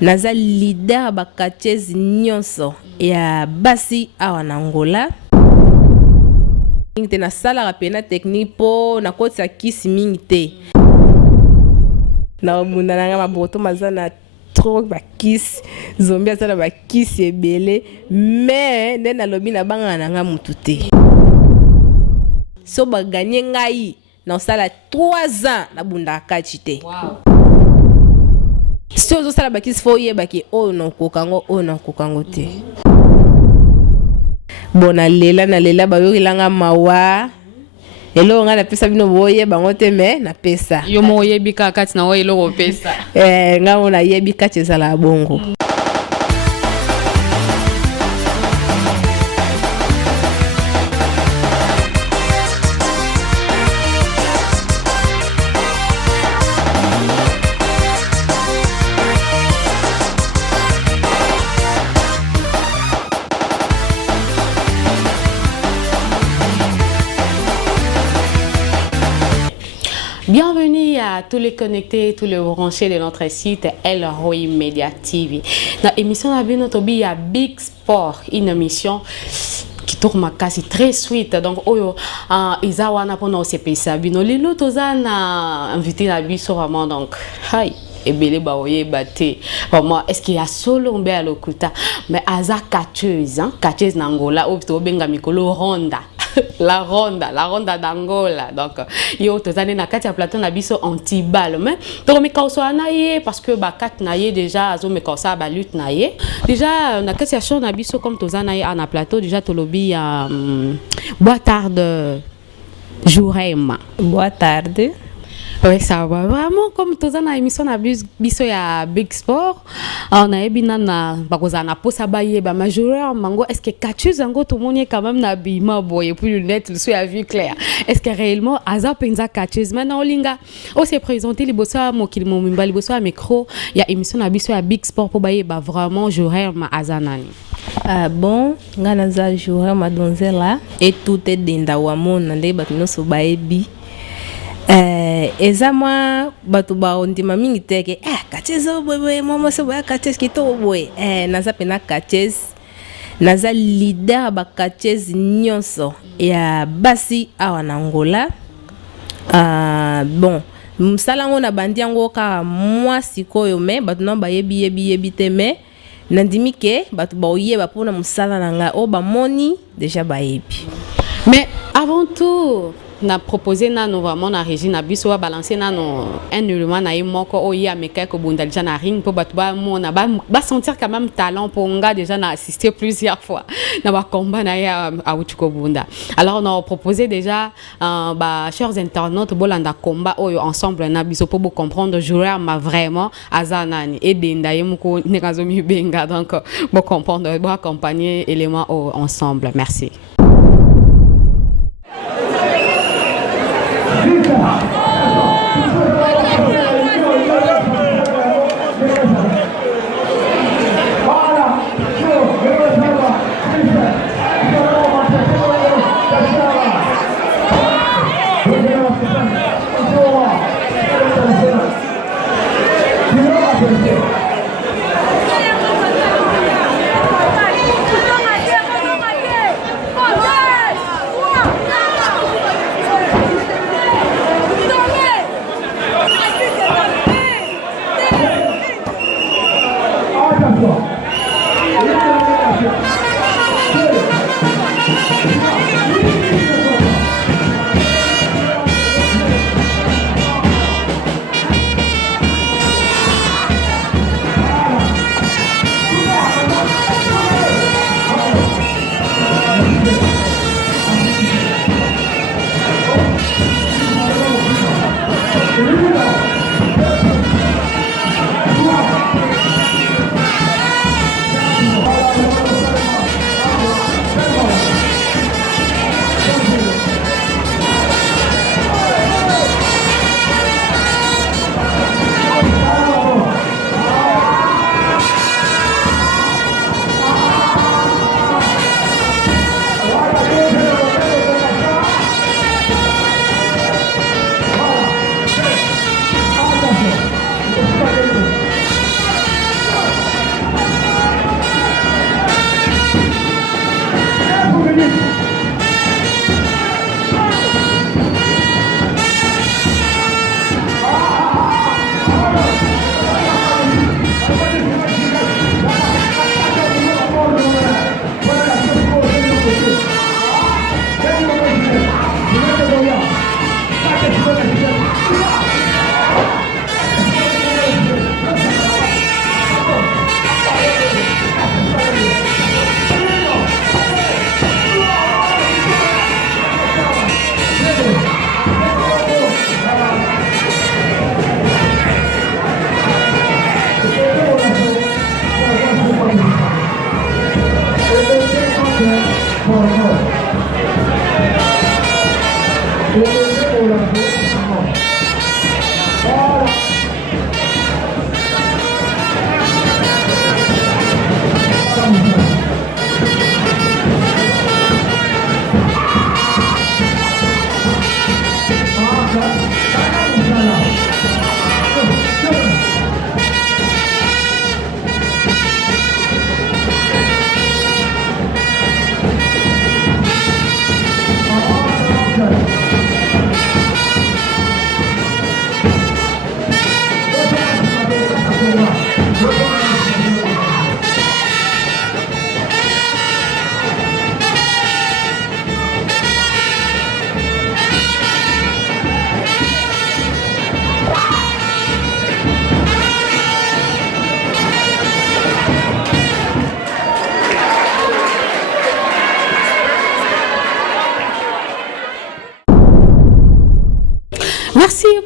naza leader bakatchezi nyonso ya basi awa na Angola. Te na sala rapena technique po na kotsa kisi mingi te. Na munda nanga maboto mazana trop bakisi zombie asala bakisi ebele mais nde na lobi na banga nanga mutu te. So ba gagner ngai na sala 3 ans na bunda kachi te. Wow. So sala bakisi fo ye baki o no kokango te. Bona lela ba yo ilanga mawa. Elo nga na pesa bino boye bango te me na pesa. Yo mo yebi kati na wo elo go pesa. Nga mo na yebi kati sala bongo. Bienvenue à tous les connectés, tous les branchés de notre site El Roi Media TV. Dans l'émission de notre il y a Big Sport, une émission qui tourne quasi très sweet. Donc, ils ont pour nous CPC. Bino lilo tozana invité la biso vraiment donc. Hi. Et belé baoye baté. Vraiment, est-ce qu'il y a solo mbe à l'okuta? Mais aza catcheuse, hein? Catcheuse n'Angola, ou plutôt benga mikolo ronda. La ronda d'Angola. Donc, yo tozane na kati ya plateau na biso anti-balle. Mais, to me kauso anaye, parce que ba kat naye déjà, azo me kausa ba lutte naye. Déjà, na kati ya show na biso comme tozanaye na plateau, déjà tolobi boa tarde, Jourema. Boa tarde. Oui, ça va vraiment comme tous les émissions na biso ya Big Sport. On a ebina na bakoza na posa baye ba majoreur mango est-ce que catcheuse ngo tout monde quand même na bima boye pour lunette le soit à vue claire. Est-ce que réellement aza penza catcheuse maintenant olinga on s'est présenté les bossa mo kilimo mimba les bossa micro ya émission na biso ya Big Sport pour baye ba vraiment joueur ma azanani. Bon, ngana za joueur ma donzela et tout est denda wa mona nde batino so baebi. Eza mwa batu ba ondima mingi teke kachezo boy mama so ba kaches kito boy naza pena kaches naza leader ba kaches nyonso ya basi awa na Angola. Bon msala ngo na bandi yango ka mwa sikoyo me batu no ba yebi te me nandimi ke batu ba oyeba pona msala nanga o ba moni déjà ba yebi. Mais avant tout na proposé na vraiment na régie na biso balancer na no un élément na moko oya meka ko bunda déjà na ring pour batu ba mona ba sentir quand même talent pour nga déjà na assisté plusieurs fois na ba combat na ya a utuko bunda. Alors on a proposé déjà ba chers internautes bolanda combat oyo ensemble na biso pour comprendre joueur ma vraiment azanani et denda yemko nekazo mi benga donc pour comprendre pour accompagner éléments ensemble. Merci.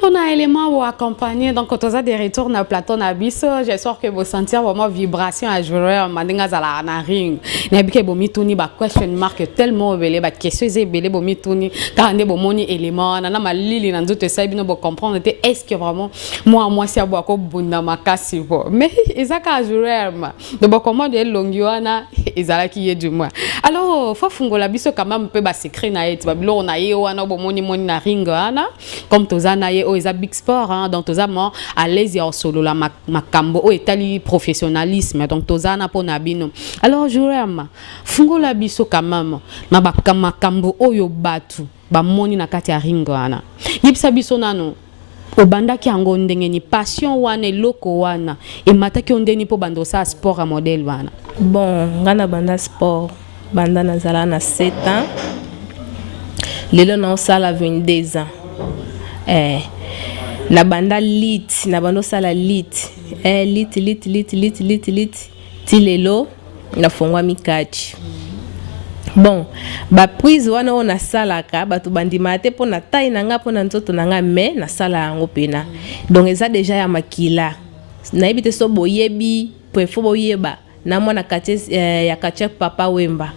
on a élément pour accompagner. Donc, quand on a des retours dans le plateau Nabiso, j'espère que vous sentir vraiment vibration à jouer. Mandinga zala na ring. N'habite bomi tuni ba question marque tellement belé ba question c'est belé bomi tuni. Quand on est bomoni élément, nana malili nan doute ça bino bo comprendre. Est-ce que vraiment moi si abo ko bunda makasi bo. Mais ezaka jouer ma. De bo comment de longiwana ezala qui est du moins. Alors, faut fungola biso quand même peu ba secret na et ba bilo na ye wana bomoni moni na ring wana. Comme tozana ye o eza big sport hein, donc tozama à l'aise ya solo la makambo o etali professionnalisme donc tozana pona bino. Alors jouema fungola biso quand même na makambo oyo batu ba moni na kati ya ring wana. Yipsa biso nano obanda ki yango ndenge ni passion wana eloko wana e mataki ondeni po bando sa sport a modèle wana. Bon, ngana banda sport banda nazala na 7 ans. Lelo na osala 22 ans. Na banda lit na bando sala lit ti lelo na fongwa mikachi. Bon ba prise wana ona salaka batu bandima te pona taille nanga pona nzoto nanga me na sala yango pena. Donc eza déjà ya makila na ebite so boyebi po efo boyeba na mwana kache ya kache papa wemba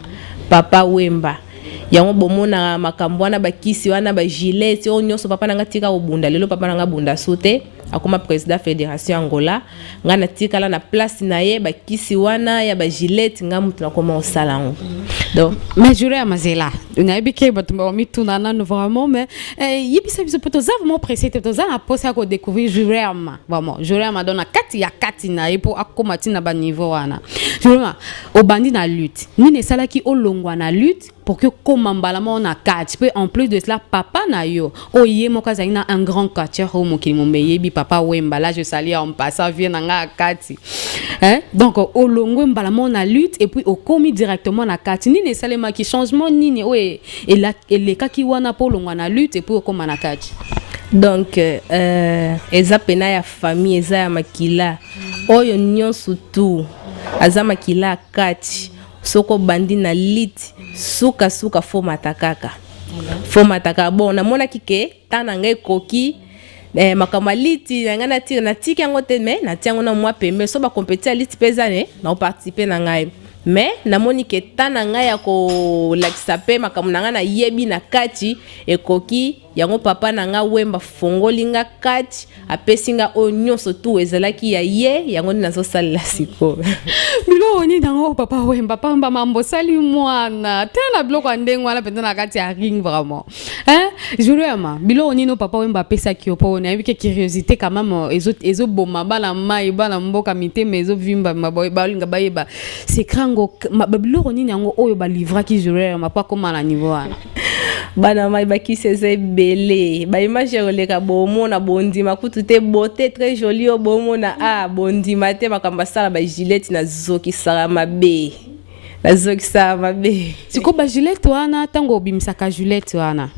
yango bomona makambo wana bakisi wana ba gilet o nyonso papa nanga tika obunda lelo papa nanga bunda sote akoma président fédération Angola ngana tika la na place na ye bakisi wana ya ba gilet ngamutu na koma osalango. Donc mais jure amazela na ebike batumba mituna na vraiment mais yibisa biso poto za vraiment pressé to za na posa ko découvrir jure ama vraiment jure ama dona kati ya kati na epo akoma tina ba niveau wana jure obandi na lutte ni ne sala ki olongwa na lutte pour que comme mbalama na catch peu en plus de cela papa na yo oye mokaza ina un grand catcheur au mokili mombeyebi papa wemba là je salue en passant vient na kati hein donc olongwe mbalama na lutte et puis au commis directement na kati ni ne salema ki changement ni ne oye et la les cas qui wana pour longwa na lutte et puis au comme na kati. Donc eza pena ya famille eza ya makila oyo nyonso tu aza makila kati soko bandi na lit suka fo matakaka bon na mona kike tana ngai koki makama liti ngana tire na tiki yango te me na tiango na mwa pembe so ba compétition liti pezane na participer na ngai mais na moni ke tana ngai ya ko lakisa pe makamu na ngana yebi na kati ekoki yango papa na nga wemba fongolinga kati apesinga onyoso tu ezalaki ya ye yango nazo sala siko bilo oni dango papa wemba pamba mambo sali mwana tena bloko ndengwa la penda na kati ya ring vraiment hein jurema bilo oni no papa wemba pesa kiopo na yebike curiosité quand même ezo boma bala mai bala mboka miteme ezo vimba maboy balinga bayeba c'est krango bilo oni nango oyo ba livra ki jurema pas comme na niveau wana bana mai bakisi ezebele ba image oleka bomona bondima kutu te beauté très jolie o bomona bondima te makamba sala ba gilet na zoki sala mabe siko ba gilet wana tango obimisaka gilet wana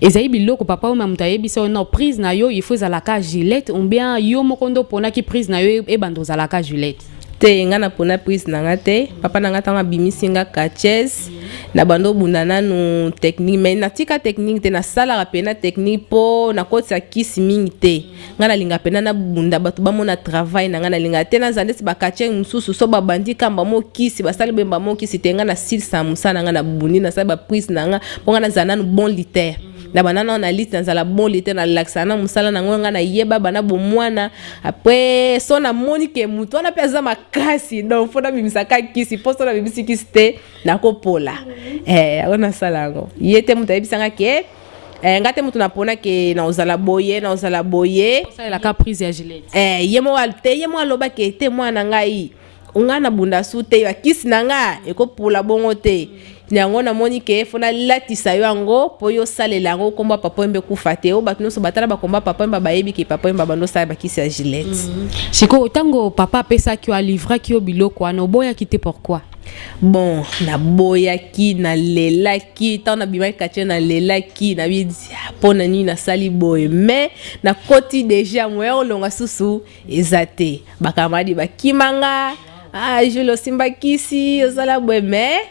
ezai biloko papa ou mamuta yebiso na prise na yo il faut za la ka gilet ou bien yo mokondo pona ki prise na yo e bando za la ka gilet te ngana pona prise nanga te papa nanga tanga bimisinga kaches na bando bundana no technique mais na tika technique te na sala rapena technique po na koti sa kisi mingi te ngana linga pena na bunda batu ba mona travail na ngana linga te na zande ba kache mususu so ba bandi kamba mo kisi ba sala bemba mo kisi te ngana silsa musana ngana bundi na sala ba prise nanga po ngana zana no bon liter na banana na liste nzala bon liter na laksana musala na ngonga na yeba bana bomwana après so na monike mutu na pesa makasi donc fona bimisaka kisi poso na bimisi kisi te na kopola ona salango yete mutu ebisanga ke ngate mutu na pona ke na ozala boye ça la ka prise ya gilet yemo aloba ke te mwana ngai unga na bunda sute ya kisi nanga ekopola bongo te nyango na moni ke fona latisa yo yango po yo salela yango komba papa embe kufa te o batu nyonso batala bakomba papa emba bayebi ke papa emba bando sala bakisi ya gilet siko tango papa pesa ki o livra ki o biloko wana oboya kite pourquoi bon na boya ki na lela ki ta na bima kache na lela ki na bi pona ni na sali boy mais na koti déjà moya olonga susu ezate bakamadi bakimanga je lo simba kisi ozala boy mais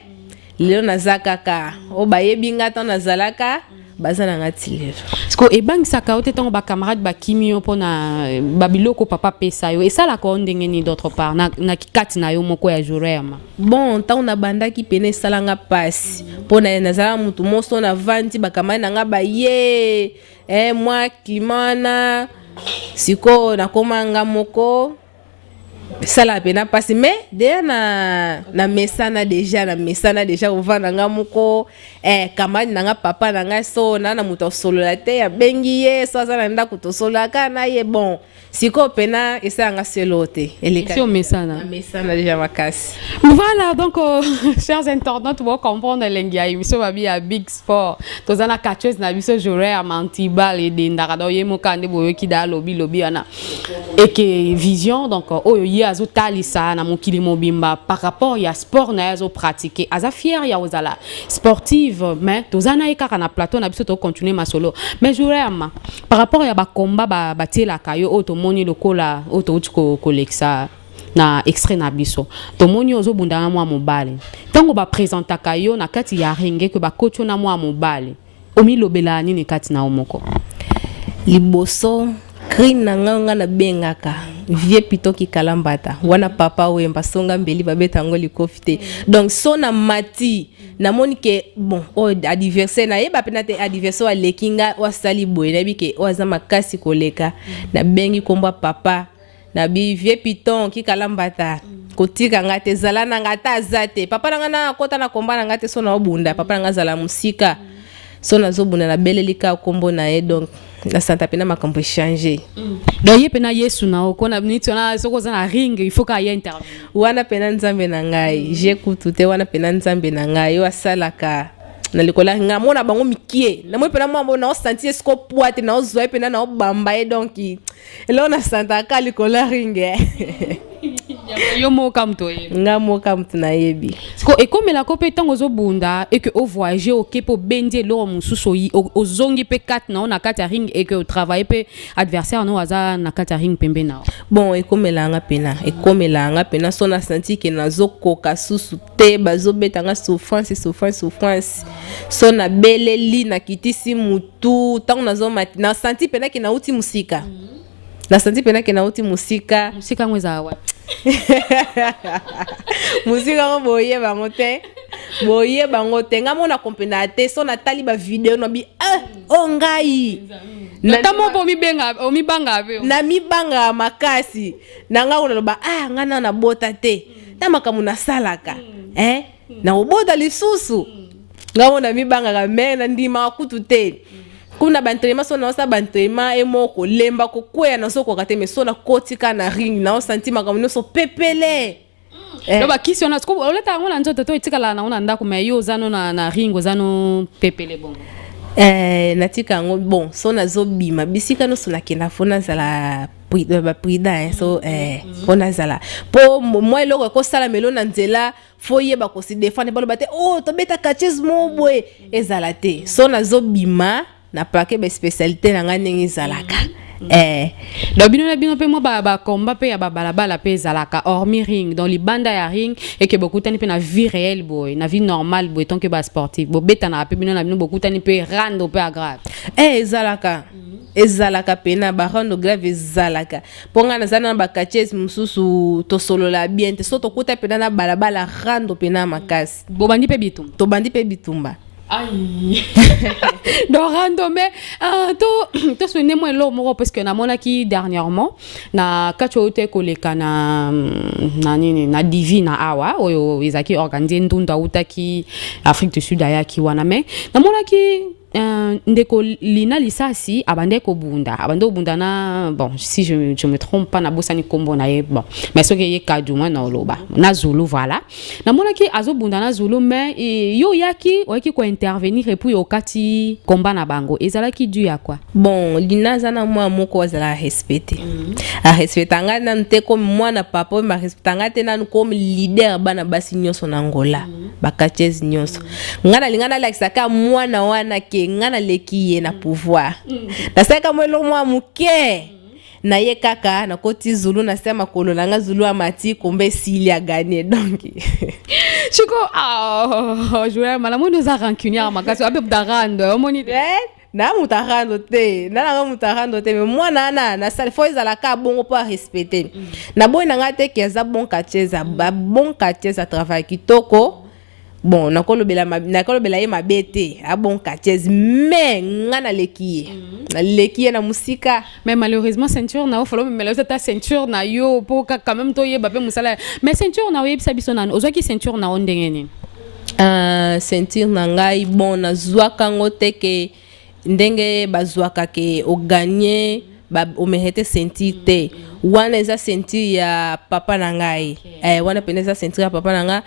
lelo nazakaka o bayebi ngata nazalaka baza na ngati lelo Sko ebangisaka ote tango ba camarade ba kimio pona babiloko papa pesa yo esala ko ndenge ni d'autre part na kikati na yo moko ya Jurema. Bon tango na bandaki pene salanga pasi pona nazala mutu moso na vandi bakamai na nga ba ye mwa kimana siko nakoma nga moko sala pena pasi mais deya na mesana déjà ovana nga moko kamani na nga papa na nga so na mutu solola te ya bengi ye so azana nda kutosolola kana ye bon siko pena esa nga selote eleka mesana déjà makasi. Voilà donc chers internautes vous comprendre lengia émission babi à Big Sport tozana catcheuse na biso joueur à Mantibal et dendaka do yemo kande boyo kida lobby ana et que vision donc oyo ye azo talisa na mokili mobimba par rapport ya sport na azo pratiquer aza fier ya ozala sportive mais tozana ekaka na plateau na biso to continuer ma solo mais joueur par rapport ya ba combat ba tiela kayo auto moni lokola auto utiko koleksa na extrait na biso to moni ozo bunda na mwa mobale tango ba présenta kayo na kati ya ringe ke ba coach na mwa mobale omi lobela nini kati na omoko liboso green na nga na bengaka vie pitoki kalambata wana papa wemba songa mbeli babeta ngo likofite donc sona mati na moni ke bon o adversaire na yeba pena te adversaire wa lekinga wa sali boy na bike o azama kasi koleka na bengi komba papa na bi vie piton ki kalambata kotika ngate zala na ngata azate papa na ngana kota na komba na ngate sona obunda papa na ngazala musika sona zobunda na belelika kombo na ye donc na santa pena makambo changer donc ye pena yesu na okona minute na soko za na ring il faut ka ya interview wana pena nzambe na ngai je kutute wana pena nzambe na ngai yo asalaka na likola nga mona bango mikie na mo pena mo na sentir sco poate na ozwa pena na obamba e donc elo na santa ka likola ring yo moka mto ye nga moka mtu na yebi sko ekomela ko pe tango zo bunda et que au voyager au kepo bende lo mususo yi ozongi pe kat na na kata ring et que au travailler pe adversaire no aza na kata ring pembe na bon ekomela nga pena so na senti ke nazo koka susu te bazo betanga souffrance so na beleli na kitisi mutu tango nazo na senti pena ke na uti musika na senti pena ke na uti musika ngweza wa musika boye bango te nga mona kompena te so na tali ba video no bi ngai na tamo po mi banga pe na mi banga makasi na nga uloba nga na bota te ta makamu na salaka na obota lisusu nga mona mi banga ka me na ndima kutu te kuna bantrema so na osa bantrema emoko lemba ko kwea na so ko kate me so na kotika na ring na osanti makamno so pepele lo ba kisi ona sko oleta ngona nzoto to itikala na ona ndako me yo zano na ring zano pepele bongo natika ngo bon so na zo bima bisika no so na kena fona zala prida so fona zala po moi eloko ko sala melo na nzela foye ba ko si défendre ba bate to beta catches mo boy ezala te so na zo bima na plaqué ba spécialité na nga ndenge zalaka donc bino pe mo ba combat pe ya ba balabala pe zalaka hormis ring dans les banda ya ring et que beaucoup tani pe na vie réelle boy na vie normale boy tant que ba sportif bo beta na pe bino na bino beaucoup tani pe rando pe grave ezalaka pe na ba rando grave ezalaka ponga na zana ba catches mususu to solo la bien te so to kuta pe na balabala rando pe na makasi bo bandi pe bitumba to bandi pe bitumba aïe dorando mais to sonne moi lo moko parce que na mona ki dernièrement na kacho te koleka na nini na divina awa oyo izaki organiser ndunda utaki Afrique du Sud ayaki wana mais na mona ki ndeko lina lisasi abande ko bunda na bon si je me trompe pas na bosani kombo na ye bon mais ce que ye kaduma na oloba na Zulu voilà na mona ki azo bunda na Zulu mais yo yaki oyaki ko intervenir et puis okati komba na bango ezala ki du ya quoi bon lina zana moi moko azala respecter a respectanga na nte comme moi na papa ma respectanga te na comme leader bana basi nyonso na Angola bakatches nyonso ngana lingana like saka moi na wana ke ngana leki ye na pouvoir na saka mwelo mwa muke na ye kaka na koti Zulu na sema kolonanga Zulu amati kombe sili a gagné donc Chico jouer malamu nous a rancunier makasi abe darando moni na mutarando te mais moi na sal faut ezala ka bongo pas respecter na boy na ngate ki za bon kacheza ba bon kacheza travail kitoko bon na kolobela ye mabete a bon kacheza mais ngana lekiye na musika mais malheureusement ceinture na ofolo mais ta ceinture na yo pour quand même to ye ba pe musala mais ceinture na ye biso na ozaki ceinture na ondengeni ceinture na ngai bon na zwaka ngote ke ndenge bazwaka ke o gagner ba o mérite ceinture te wana eza ceinture ya papa na ngai wana peneza ceinture ya papa na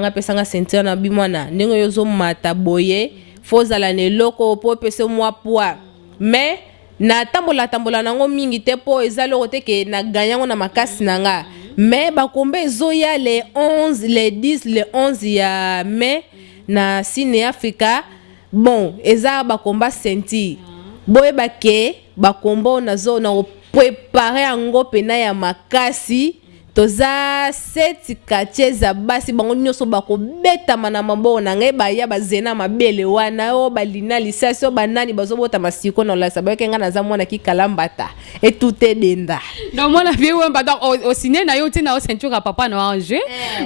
nga pesanga ceinture na bimwana ndenge yozo mata boye fozala ne loko po pese mwa poa mais na tambola nango mingi te po eza loko te ke na ganyango na makasi na nga mais bakombe ezoya le 11 le 10 le 11 ya mai na Cine Africa bon eza bakomba ceinture boye bake bakombo nazo na préparer ango pena ya makasi toza seti kacheza basi bango nyoso bako beta mana mambo na ngai ba ya bazena mabele wana o balina lisasi o banani bazobota masiko na la sabeke nga naza mwana ki kalambata et tout est denda donc moi la vie wemba donc au ciné na yo tina o ceinture papa na ange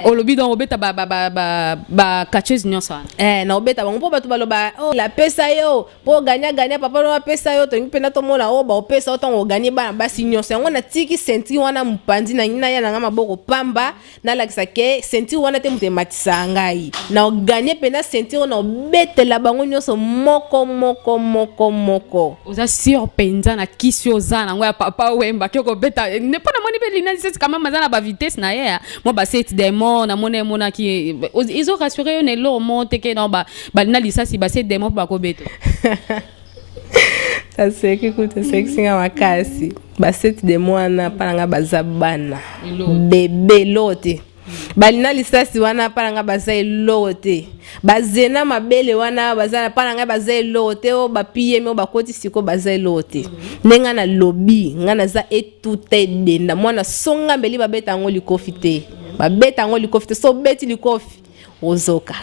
o lobi donc obeta ba kacheuse nyoso na obeta bango po bato baloba oh la pesa yo po ganya papa no pesa yo to ngipena to mona o ba opesa o to gagner ba basi nyoso yango na tiki ceinture wana mpandi na ngina ya maboko pamba na lakisa ke ceinture wana te mutematisa ngai na gagner pena ceinture na betela bango nyoso moko oza surpenza na kisi ozana ngo ya papa wemba kyoko beta ne pas na moni be lina c'est quand même mazana ba vitesse na ya mo ba set démon na mona ki ils ont rassuré ne lo monte ke no ba lina lisasi ba set démon ba ko beto ça c'est que écoute c'est que singa makasi baseti de mwana palanga bazabana bébé lote balina lisasi wana palanga bazai lote bazena mabele wana bazana palanga bazai lote o bapie me bakoti siko bazai lote nenga na lobby ngana za etute denda mwana songa mbeli babeta ngo likofi te babeta ngo likofi te so beti likofi ozoka.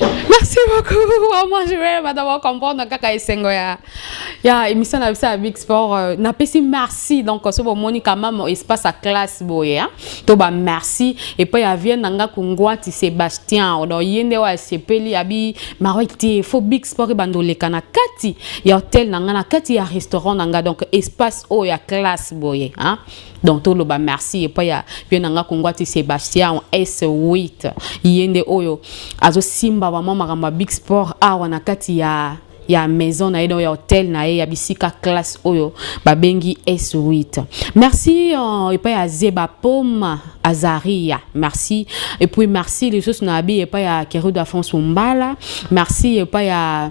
Merci beaucoup. Moi, je vais d'abord comprendre kaka esengo ya émission na bisa Big Sport na pesi merci donc so bo moni quand même espace à classe boya to ba merci et puis ya vient nanga kungwati Sébastien do yende wa sepeli abi mariti fo Big Sport bandole kana kati ya hotel nanga na kati ya restaurant nanga donc espace o ya classe boya hein donc to lo ba merci et puis ya vient nanga kungwati Sébastien S8 yende oyo azo simba wa mama Big Sport awa na kati ya maison na ya hotel na ya bisika classe oyo babengi S8. Merci et puis à Zeba Pom Azaria, merci et puis merci les choses na abi et puis à Kero d'Afonso Mbala, merci et puis à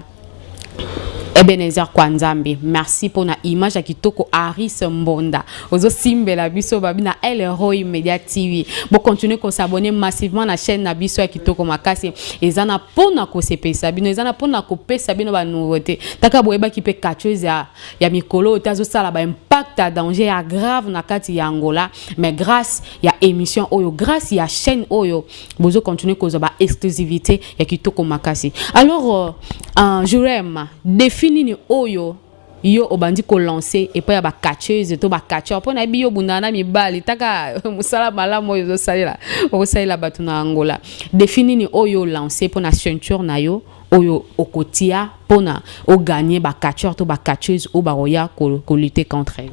Ebenezer Kwanzambi, merci pour na image à kitoko Aris Mbonda. Ozo simbe la biso babi na El Roy Media TV. Bon continuer ko s'abonner massivement na chaîne na biso à kitoko makasi. Ezana pona ko sepesa bino, ezana pona ko pesa bino ba nouveauté. Taka boyeba ki pe kacheuse ya mikolo tazo sala ba impact à danger ya grave na kati ya Angola, mais grâce ya émission oyo, grâce ya chaîne oyo, bozo continuer ko ba exclusivité ya kitoko makasi. Alors Jurem défini ni oyo yo obandi ko lancer et pas ya ba catcheuse to ba catcheur pona biyo bunana mibali taka musala malamu yo salela o salela batu na Angola défini ni oyo lancer pona ceinture na yo oyo okotia pona o gagner ba catcheur to ba catcheuse o ba roya ko lutter contre elle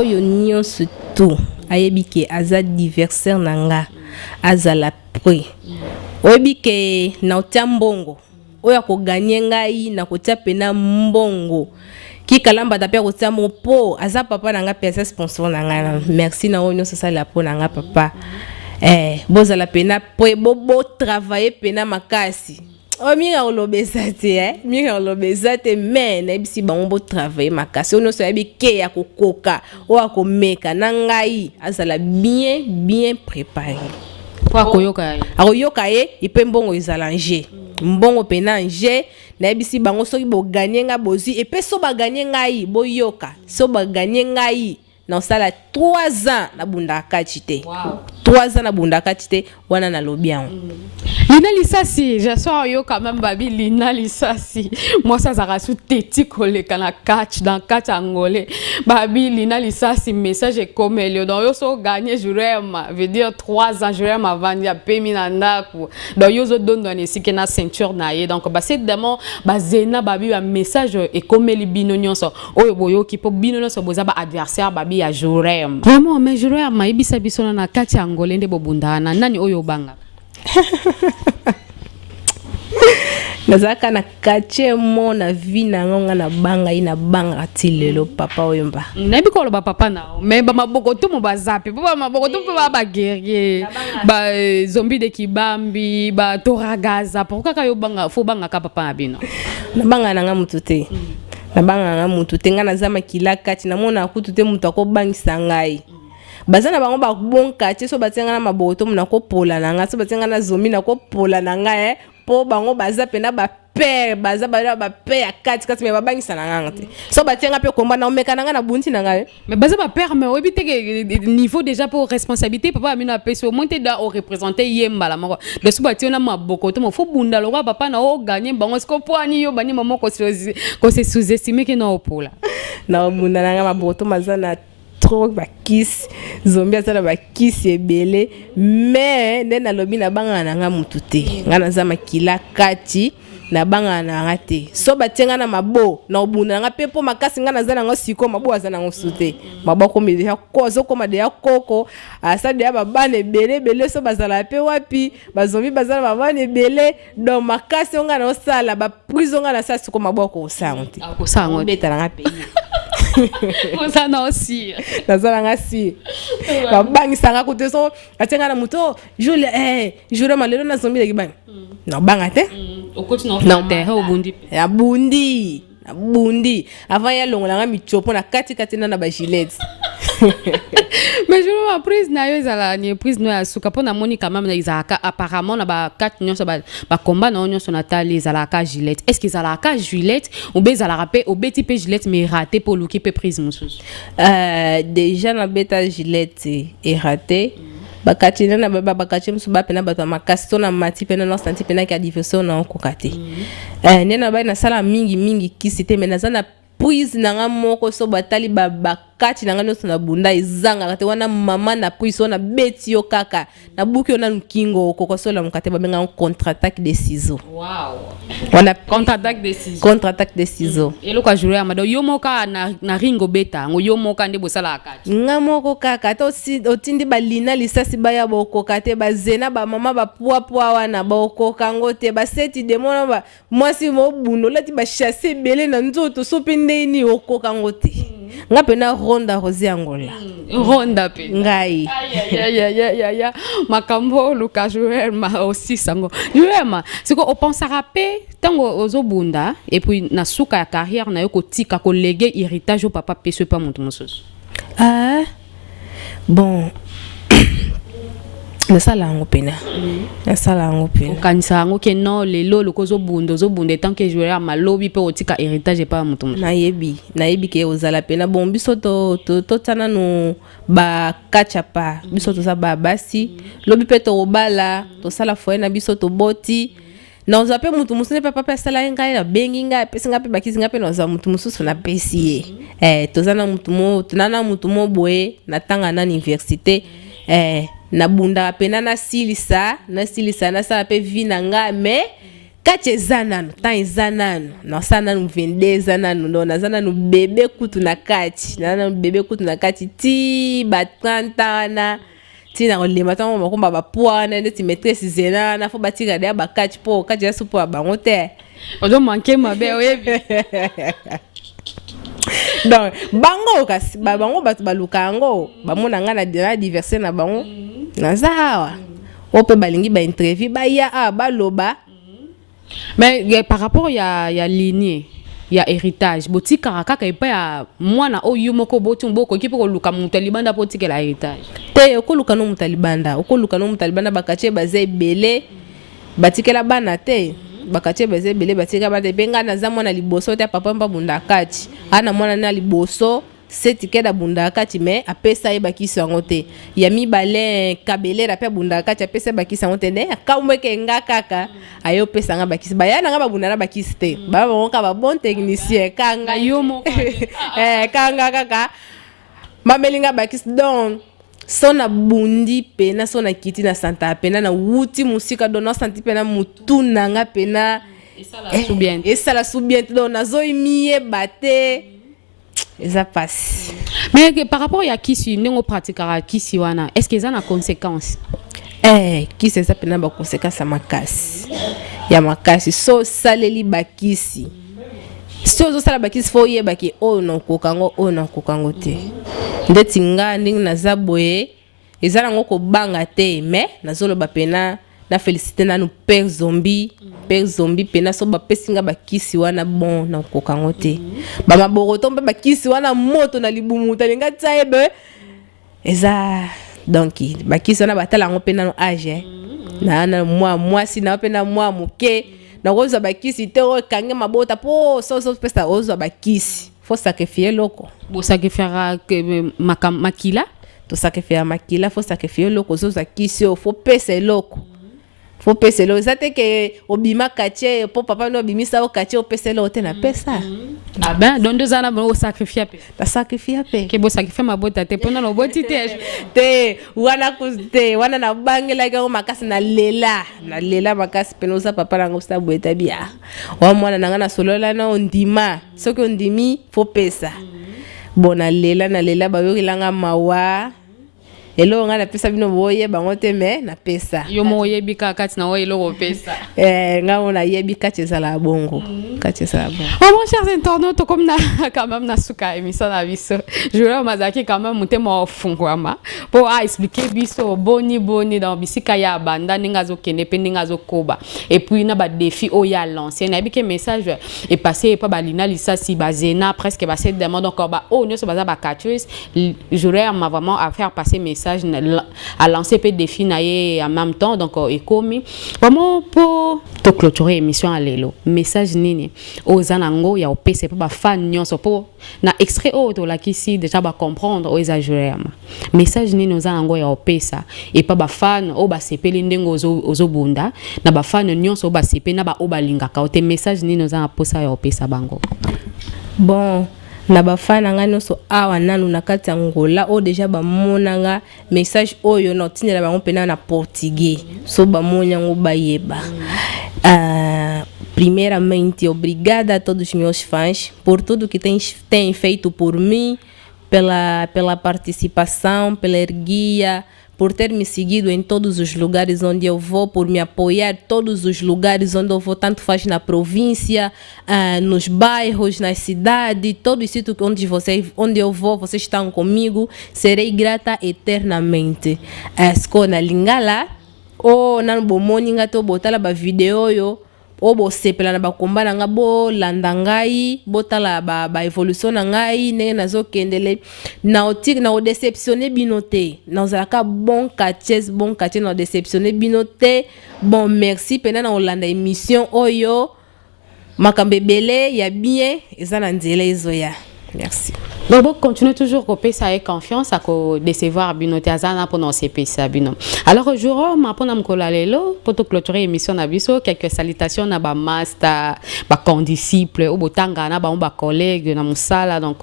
oyo nyonso tout ayebike aza diversaire nanga azala prix oyebike na otiambongo oya ko gagner ngai na kotia pena mbongo ki kalamba ta pia kotia mo po aza papa nanga pesa sponsor nanga merci na onyo ça la po nanga papa boza la pena po bo travailler pena makasi o mira olobezate mais na bisi ba bo travailler makasi ono so yabi ke ya kokoka o akomeka na ngai azala bien préparé akoyoka ye ipe mbongo izalange mbongo penange na bisi bango soki bo gagner nga bozi et pe so ba gagner ngai boyoka so ba gagner ngai na osala 3 ans na bunda kati te. Wow. 3 ans na bunda kati te wana na lobi yango. Lina Lissassi, je sens yo quand même babi Lina Lissassi. Moi ça zara sous teti koleka na catch dans catch angolais. Babi Lina Lissassi message est comme Elio donc yo so gagner jurema veut dire 3 ans jurema avant ya pemi na ndako. Donc yo zo don donner si na ceinture na ye donc ba c'est demo ba zena babi un message et comme li binonyon so oyo boyo ki po binonyon so boza ba adversaire babi ya jurema. Vraiment mais jurema ibisa biso na catch angolais nde bobundana nani oyo banga. Nazaka na kache mo na vi na ngonga na banga ina banga tilelo papa oyomba. Nabi ko lo ba papa na mais ba maboko to mo ba zapi ba maboko to ba guerrier ba zombie de kibambi ba toragaza pourquoi ka yo banga fo banga ka papa na bino na banga na nga mutute na banga nga mutute nga na zama kilakati na mona akutute mutu akobangisa ngai. Bazana bango ba bonka ti so batenga na maboto muna ko pola na nga so batenga na zombie na ko pola na nga po bango baza pena ba père baza ba père kati kati me babangisa na nga te so batenga pe komba na omeka na nga na bunti na nga mais baza ba père mais obi te niveau déjà pour responsabilité papa amino apesi au moins te da o représenter yemba la moko de so batia na maboko to mo fo bunda lo papa na o gagner bango sko po ani yo bani maman ko se sous-estimer que no opola na bunda na nga maboto mazana trop ba kiss zombie azala ba kiss ebele mais nena lobi na banga na nga mutute nga na zama kila kati na banga na nga te so batenga na mabo na obuna nga pepo makasi nga na zana ngo siko mabo azana ngo sute maboko mede ya kozo koma de ya koko asa de ya babane ebele so bazala pe wapi bazombi bazala babane ebele donc makasi nga na osala ba prison nga na sa siko maboko osango te osango beta nga pe ça non aussi nazala nga si babangisa nga kote so atenga na muto jure malelo na zombie de bang na banga te okoti na terre obundi ya bundi avant ya longola nga michopo na kati na ba gilet mais je vois prise na yo ezala ni prise no ya suka pona moni quand même na izaka apparemment na ba 4 nyonso ba combat na nyonso na tali ezala ka gilet est-ce que ezala ka gilet ou be ezala rapé ou beti pe gilet mais raté pour luki pe prise mususu déjà na beta gilet est raté bakati na bakati musu ba pena bato makasi to na mati pena na santi pena ki adversaire na okokate nena ba na sala mingi kisite mais na zana prise na nga moko so batali bakati na nga nyonso na bunda ezanga kate wana mama na prise wana beti yo kaka na buki ona nkingo okoko sola mukate babenga contre-attaque de ciseaux. Wow. Wana contre-attaque de ciseaux. Contre-attaque de ciseaux. Elo ka jouer amado yo moka na ringo beta ngo yo moka nde bosala akati. Nga moko kaka to si otindi ba Lina Lissassi baya bokoka te ba zena ba mama ba poa wana bokoka ngote ba seti demona ba mwasi mo bundo lati ba chasser belé na nzoto so pende ni okoka ngote. Nga pena ronda rosé angola. Ronda pe. Ngai. Ya makambo luka jouer ma aussi sango. Jouer siko o pensera pe tango ozobunda et puis na suka ya carrière na yo kotika ko léguer héritage au papa peso pa mutu mosusu. Bon. Nasala ngo pena. Nasala ngo pena. Kanisa ngo ke non lelo lokozobunda tant que jouer malobi pe otika héritage pa mutu mosusu. Nayebi ke ozala pena bon biso to tana no ba kachapa biso to sa ba basi lobi pe to obala to sala foye na biso to boti na ozape mutu musu ne papa sala ngai na bengi ngai pesi ngai pe bakisi ngai pe na oza mutu musu na pesi to zana mutu mo tunana mutu mo boye na tanga na université na bunda pe na silisa na sala pe vina ngai mais kache zanano tan zanano na sana no 22 zanano ndo na zanano bebe kutu na kati na bebe kutu na kati ti ba 30 na ti na olema tan mo komba ba poa na ndeti maîtresse zena na fo batika de ba kati po kati ya supo ba ngote ozo manquer mabe oyebi donc bango kasi bango batu baluka ngo bamona nga na diverser na bango na zawa ope balingi ba interview ba ya baloba. Mais par rapport ya lignée ya héritage botika kaka epa ya mwana oyo moko boti mboko kipo ko luka mutalibanda botika la héritage te okoluka no mutalibanda bakache baze belé batikela bana te bakache baze belé batika bana benga na za mwana liboso te papa mpa bunda kati ana mwana na liboso setike da bunda kati me apesa ye bakisi yango te ya mibale kabelera pe bunda kati apesa bakisi yango te ne akamweke nga kaka ayo pesa nga bakisi baya nga babunda na bakisi te ba bonka ba bon technicien kanga yo mo kanga kaka mamelinga bakisi donc sona bundi pena sona kiti na santa pena na wuti musika dona santi pena mutuna nga pena et ça la soubiente donc nazo miye bate ça passe mais par rapport à kisi ndenge pratiquera kisi wana est-ce que ça a conséquence kisi ça pena ba conséquence ya makasi ya makasi so saleli bakisi si ozosala bakisi fo oyeba ke oyo na kokango te ndeti nga ndenge naza boye eza nango kobanga te me nazoloba pena na félicité nanu père zombie pena so bapesi nga bakisi wana bon na kokango te bamaboroto mpe bakisi wana moto na libumu talinga tia yebe eza donc bakisi wana batala yango mpe nano age na mwasi na mpe na mwa moke nakozwa bakisi te okange mabota po so pesa ozwa bakisi faut sacrifier loko bo sacrifiera makila to sacrifier makila faut sacrifier loko ozwa kisi faut pesa loko ça te que obima kache po papa no obimisa o kache o pesa lo te na pesa ah ben donc deux ans on sacrifier ta sacrifier pe ke bo sacrifier mabota te pona no boti te wana na bangela ka makasi na lela makasi penosa papa na ngosta boeta bia wa mwana nanga na solola na ondima soki ondimi faut pesa bona lela ba yo ilanga mawa elo nga na pesa bino boye bango te me na pesa yo mo yebi kati na oyo lo pesa nga ona yebi kati za la bongo kati za la bongo mon cher internaute comme na quand même na suka émission na biso je veux mazaki quand même mutema fungwama pour expliquer biso boni dans bisika ya banda ninga zo kene pe ninga zo koba et puis na ba défi o ya lancer na bike message est passé pas balina lisa si bazena presque ba cette demande encore ba oh nyo so baza ba catcheuse j'aurais vraiment à faire passer message à lancer peu défi naie en même temps donc et comme vraiment pour to clôturer émission à lelo message nini aux anango ya opc pour ba fan nyonso pour na extrait auto la kisi déjà ba comprendre aux exagérer message nini aux anango ya opc et pas ba fan o ba sepeli ndengo ozo bunda na ba fan nyonso ba sepe na ba obalinga ka ote message nini aux aposa ya opc bango bon na bafana nga nyonso awa nanu na kati ya ngola o deja bamonanga message oyo na tinela bango pena na portugais so bamonya ngo bayeba primeiramente obrigada a todos os meus fãs por tudo que têm feito por mim pela participação pela erguia por ter me seguido em todos os lugares onde eu vou, por me apoiar todos os lugares onde eu vou, tanto faz na província, nos bairros, nas cidades, todos os sítios onde eu vou, vocês estão comigo, serei grata eternamente. Skona lingala, ou nan bomoni nga to botala ba video yo, o bo sepela na bakomba na nga bo landa ngai botala ba évolution na ngai ndenge nazokendele na otik na odéceptionner bino te na ozalaka bon quartier na odéceptionner bino te bon merci pena na olanda émission oyo makambo ebele ya bien eza na nzela ezoya merci. Donc, continuez toujours à payer avec confiance, à décevoir Bino Tiazana pour nos CPC Bino. Alors, je remercie pour clôturer l'émission Nabiso, quelques salutations à ma master, ma condisciple, au botanga, na ba collègue, na musala. Donc,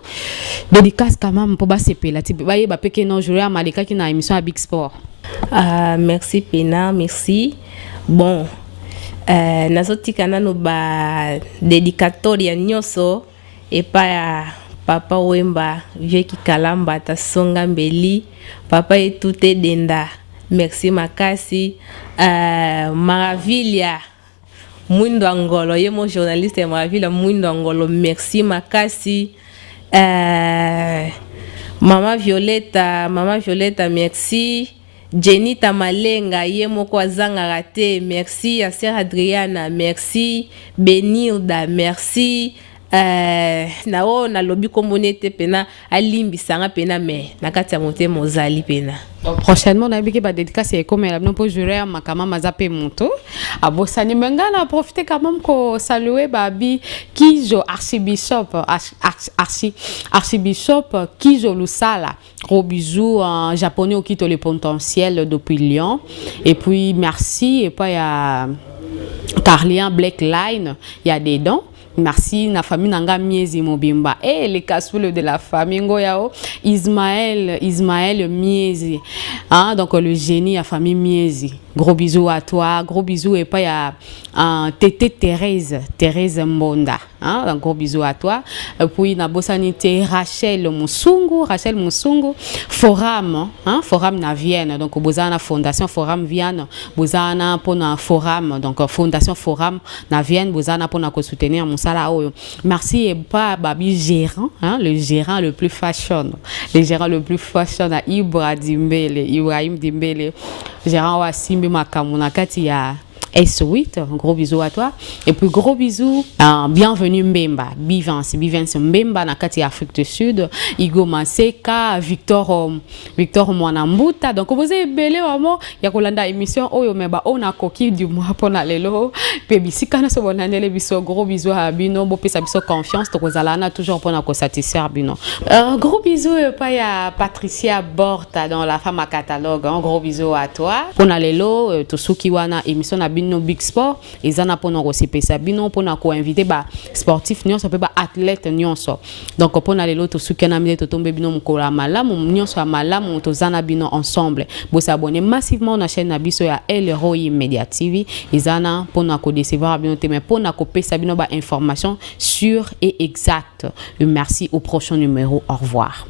dédicace quand même pour CP. La type, voyez, bah, que non, je à Malika qui n'a émission à Big Sport. Merci Pena, merci. Bon, nazotika nano ba dedicatoria nyoso et pas Papa Wemba, Vieki Kalamba, Tasonga Mbeli, Papa Etute Denda, merci Makasi, Maravilha, Muindo Angolo, ye mon journaliste Maravilha, Muindo Angolo, merci Makasi, Maman Violetta, merci, Jenita Malenga, ye moko azanga rate, merci, Aser Adriana, merci, Benilda, merci, na o na lobi kombone te pena alimbisanga pena me na kati ya motema ozali pena. Prochainement, on a vu dédicace et comme elle a juré à ma kama mazapé monto. À Bossani Mengana a profité quand même que saluer Babi Kijo archibishop Kijo Lusala. Gros bisous en japonais au quitte le potentiel depuis Lyon. Et puis merci et puis il y a Carlien Blackline, il y a des dons. Merci na famille nanga Miezi Mobimba et les casoules de la famille Ngoyao Ismaël Miezi, hein, donc le génie à famille Miezi. Gros bisous à toi, gros bisous et pas à Tété Thérèse Mbonda, hein, donc gros bisous à toi. Et puis na bosanité Rachel Musungu, Forum, hein, Forum na Vienne, donc bozana Fondation Forum Vienne, bozana pour na Forum, donc Fondation Forum na Vienne, bozana pour na soutenir mon sala oyo. Merci et pas Babi gérant, hein, le gérant le plus fashion, à Ibrahim Dimbele, gérant wa Simbi Makamuna kati ya S8, un gros bisou à toi. Et puis gros bisous, bienvenue Mbemba, Bivance Mbemba na kati Afrique du Sud, Igo Maseka, Victor Mwanambuta. Donc vous avez belé vraiment, ya kolanda émission oyo meba ona koki du mois pona lelo. Pe bisika na so bonanele biso gros bisous à bino, bo pesa biso confiance to kozalana toujours pona ko satisfaire bino. Gros bisous pa ya Patricia Borta dans la femme à catalogue, un gros bisou à toi. Pona lelo to suki wana émission na no Big Sport ezana pona ko sepesa bino pona ko inviter ba sportif nyonso pe ba athlète nyonso donc pona lelo to sukana mile to tombe bino mkola malamu nyonso malamu to zana bino ensemble bo s'abonner massivement na chaîne na biso ya El Roi Media TV ezana pona ko décevoir bino te mais pona ko pesa bino ba information sûre et exacte. Merci au prochain numéro, au revoir.